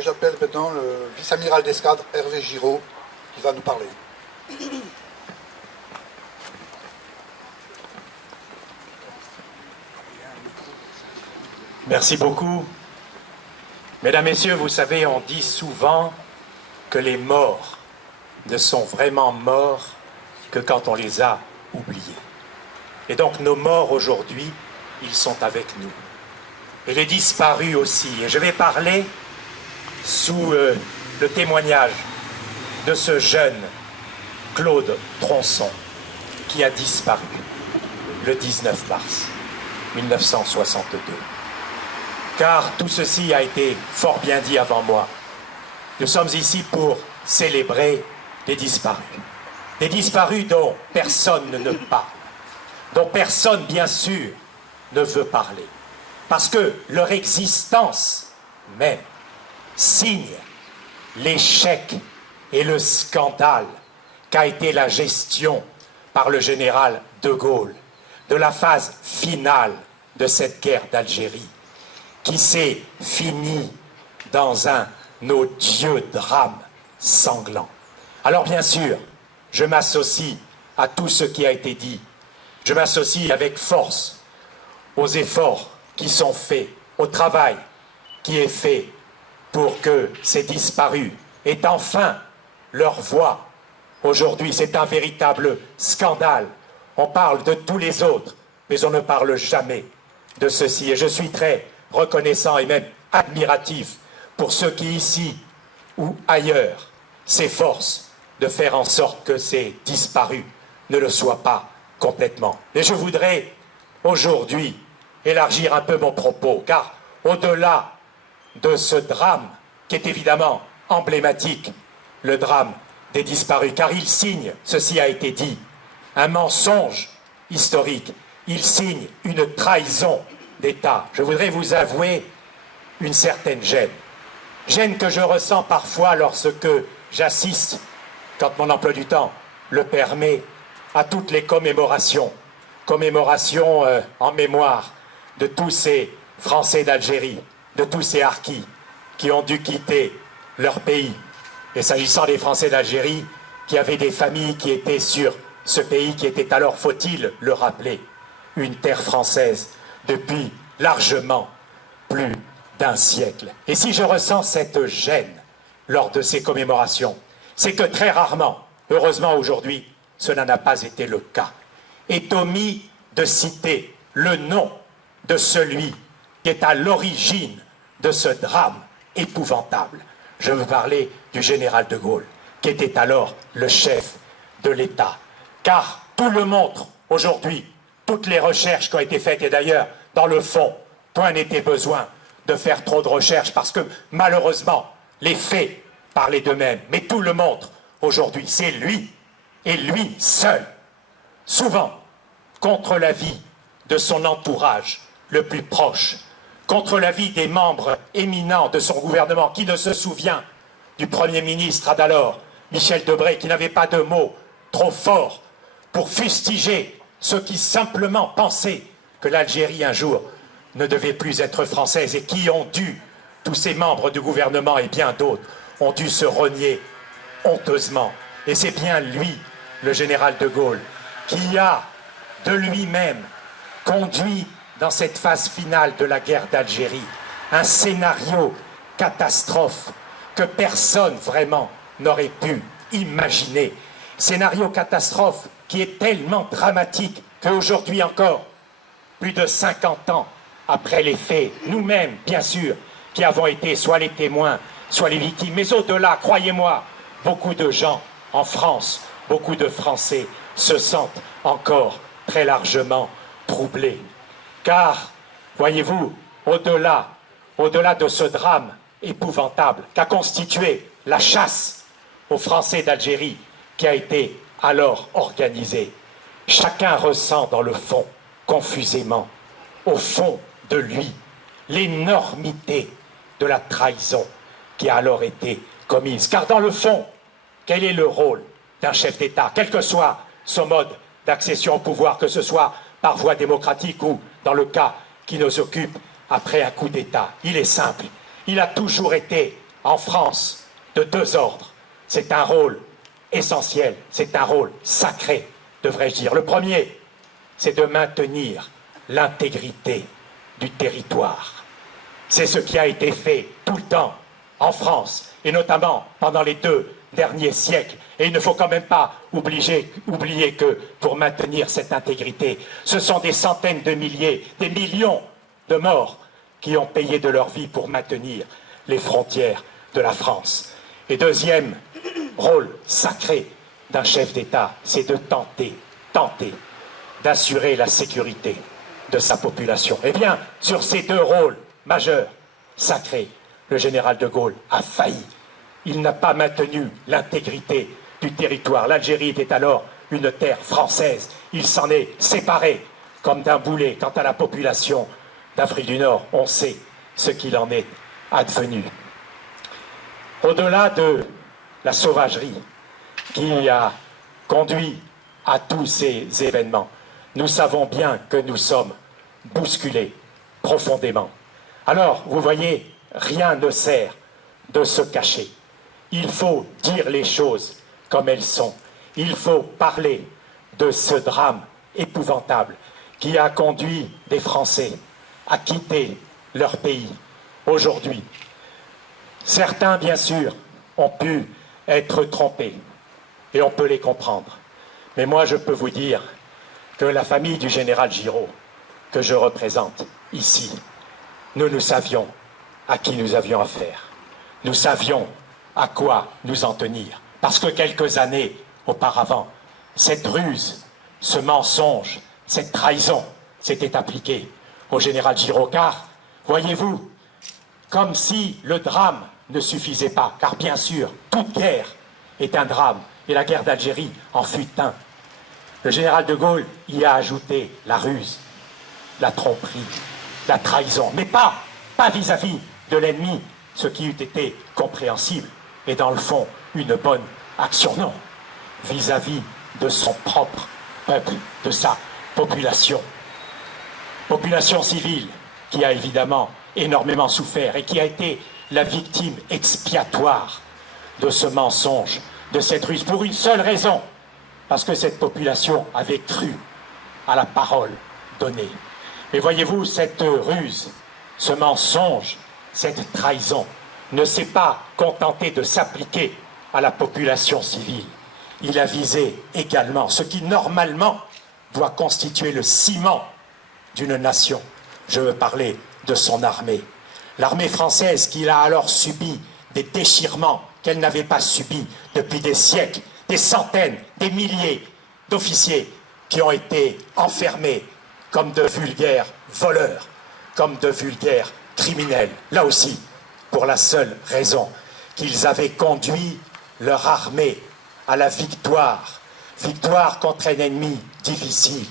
J'appelle maintenant le vice-amiral d'escadre Hervé Giraud qui va nous parler. Merci beaucoup. Mesdames, Messieurs, vous savez, on dit souvent que les morts ne sont vraiment morts que quand on les a oubliés. Et donc nos morts aujourd'hui, ils sont avec nous. Et les disparus aussi. Et je vais parler sous le témoignage de ce jeune Claude Tronçon qui a disparu le 19 mars 1962. Car tout ceci a été fort bien dit avant moi. Nous sommes ici pour célébrer les disparus. Des disparus dont personne ne parle, dont personne, bien sûr, ne veut parler. Parce que leur existence même signe l'échec et le scandale qu'a été la gestion par le général de Gaulle de la phase finale de cette guerre d'Algérie, qui s'est finie dans un odieux drame sanglant. Alors bien sûr, je m'associe à tout ce qui a été dit. Je m'associe avec force aux efforts qui sont faits, au travail qui est fait pour que ces disparus aient enfin leur voix. Aujourd'hui, c'est un véritable scandale. On parle de tous les autres, mais on ne parle jamais de ceci. Et je suis très reconnaissant et même admiratif pour ceux qui, ici ou ailleurs, s'efforcent de faire en sorte que ces disparus ne le soient pas complètement. Et je voudrais aujourd'hui élargir un peu mon propos, car au-delà de ce drame, qui est évidemment emblématique, le drame des disparus, car il signe, ceci a été dit, un mensonge historique, il signe une trahison d'État. Je voudrais vous avouer une certaine gêne. Gêne que je ressens parfois lorsque j'assiste, quand mon emploi du temps le permet, à toutes les commémorations en mémoire de tous ces Français d'Algérie, de tous ces harkis qui ont dû quitter leur pays. Et s'agissant des Français d'Algérie, qui avaient des familles qui étaient sur ce pays, qui était alors, faut-il le rappeler, une terre française depuis largement plus d'un siècle. Et si je ressens cette gêne lors de ces commémorations, c'est que très rarement, heureusement aujourd'hui, cela n'a pas été le cas, est omis de citer le nom de celui qui est à l'origine de ce drame épouvantable. Je veux parler du général de Gaulle, qui était alors le chef de l'État. Car tout le montre aujourd'hui, toutes les recherches qui ont été faites, et d'ailleurs, dans le fond, point n'était besoin de faire trop de recherches, parce que malheureusement, les faits parlaient d'eux-mêmes. Mais tout le montre aujourd'hui, c'est lui, et lui seul, souvent contre l'avis de son entourage le plus proche, contre l'avis des membres éminents de son gouvernement, qui ne se souvient du Premier ministre d'alors, Michel Debré, qui n'avait pas de mots trop forts pour fustiger ceux qui simplement pensaient que l'Algérie un jour ne devait plus être française, et qui ont dû, tous ces membres du gouvernement et bien d'autres, ont dû se renier honteusement. Et c'est bien lui, le général de Gaulle, qui a de lui-même conduit dans cette phase finale de la guerre d'Algérie un scénario catastrophe que personne vraiment n'aurait pu imaginer. Scénario catastrophe qui est tellement dramatique qu'aujourd'hui encore, plus de 50 ans après les faits, nous-mêmes, bien sûr, qui avons été soit les témoins, soit les victimes, mais au-delà, croyez-moi, beaucoup de gens en France, beaucoup de Français se sentent encore très largement troublés. Car, voyez-vous, au-delà de ce drame épouvantable qu'a constitué la chasse aux Français d'Algérie qui a été alors organisée, chacun ressent dans le fond, confusément, au fond de lui, l'énormité de la trahison qui a alors été commise. Car dans le fond, quel est le rôle d'un chef d'État, quel que soit son mode d'accession au pouvoir, que ce soit par voie démocratique ou dans le cas qui nous occupe après un coup d'État? Il est simple, il a toujours été en France de deux ordres. C'est un rôle essentiel, c'est un rôle sacré, devrais-je dire. Le premier, c'est de maintenir l'intégrité du territoire. C'est ce qui a été fait tout le temps en France, et notamment pendant les 2 derniers siècles. Et il ne faut quand même pas oublier que pour maintenir cette intégrité, ce sont des centaines de milliers, des millions de morts qui ont payé de leur vie pour maintenir les frontières de la France. Et deuxième rôle sacré d'un chef d'État, c'est de tenter d'assurer la sécurité de sa population. Eh bien, sur ces 2 rôles majeurs, sacrés, le général de Gaulle a failli. Il n'a pas maintenu l'intégrité du territoire. L'Algérie était alors une terre française. Il s'en est séparé comme d'un boulet. Quant à la population d'Afrique du Nord, on sait ce qu'il en est advenu. Au-delà de la sauvagerie qui a conduit à tous ces événements, nous savons bien que nous sommes bousculés profondément. Alors, vous voyez, rien ne sert de se cacher. Il faut dire les choses comme elles sont. Il faut parler de ce drame épouvantable qui a conduit des Français à quitter leur pays aujourd'hui. Certains, bien sûr, ont pu être trompés et on peut les comprendre. Mais moi, je peux vous dire que la famille du général Giraud, que je représente ici, nous savions à qui nous avions affaire. Nous savions à quoi nous en tenir. Parce que quelques années auparavant, cette ruse, ce mensonge, cette trahison s'était appliquée au général Giraud. Car, voyez-vous, comme si le drame ne suffisait pas, car bien sûr, toute guerre est un drame, et la guerre d'Algérie en fut un. Le général de Gaulle y a ajouté la ruse, la tromperie, la trahison, mais pas vis-à-vis de l'ennemi, ce qui eût été compréhensible, et dans le fond, une bonne action, non, vis-à-vis de son propre peuple, de sa population. Population civile qui a évidemment énormément souffert et qui a été la victime expiatoire de ce mensonge, de cette ruse, pour une seule raison, parce que cette population avait cru à la parole donnée. Mais voyez-vous, cette ruse, ce mensonge, cette trahison ne s'est pas contenté de s'appliquer à la population civile. Il a visé également ce qui normalement doit constituer le ciment d'une nation. Je veux parler de son armée. L'armée française qui a alors subi des déchirements qu'elle n'avait pas subis depuis des siècles, des centaines, des milliers d'officiers qui ont été enfermés comme de vulgaires voleurs, comme de vulgaires criminels. Là aussi, pour la seule raison qu'ils avaient conduit leur armée à la victoire. Victoire contre un ennemi difficile,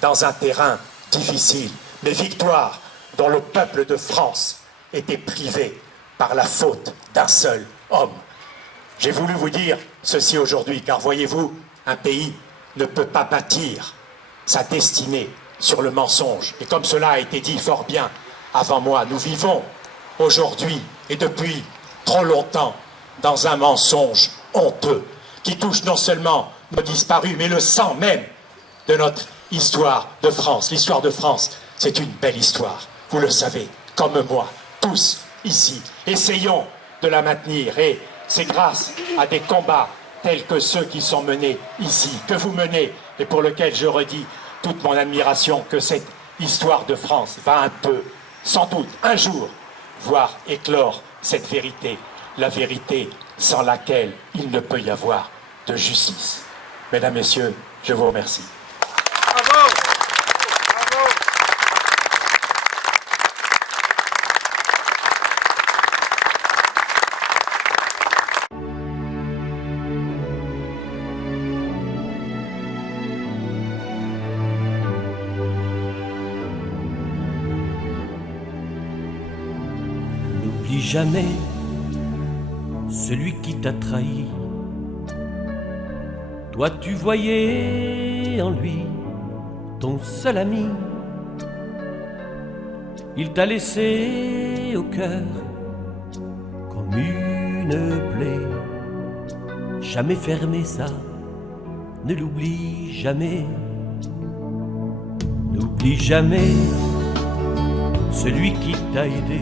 dans un terrain difficile, mais victoire dont le peuple de France était privé par la faute d'un seul homme. J'ai voulu vous dire ceci aujourd'hui, car voyez-vous, un pays ne peut pas bâtir sa destinée sur le mensonge. Et comme cela a été dit fort bien avant moi, nous vivons aujourd'hui et depuis trop longtemps dans un mensonge honteux qui touche non seulement nos disparus, mais le sang même de notre histoire de France. L'histoire de France, c'est une belle histoire, vous le savez, comme moi, tous ici. Essayons de la maintenir, et c'est grâce à des combats tels que ceux qui sont menés ici, que vous menez, et pour lesquels je redis toute mon admiration, que cette histoire de France va un peu, sans doute, un jour, voir éclore cette vérité, la vérité sans laquelle il ne peut y avoir de justice. Mesdames, Messieurs, je vous remercie. Bravo. Bravo. N'oublie jamais celui qui t'a trahi. Toi tu voyais en lui ton seul ami. Il t'a laissé au cœur comme comme une plaie. Jamais fermer ça, ne l'oublie jamais. N'oublie jamais celui qui t'a aidé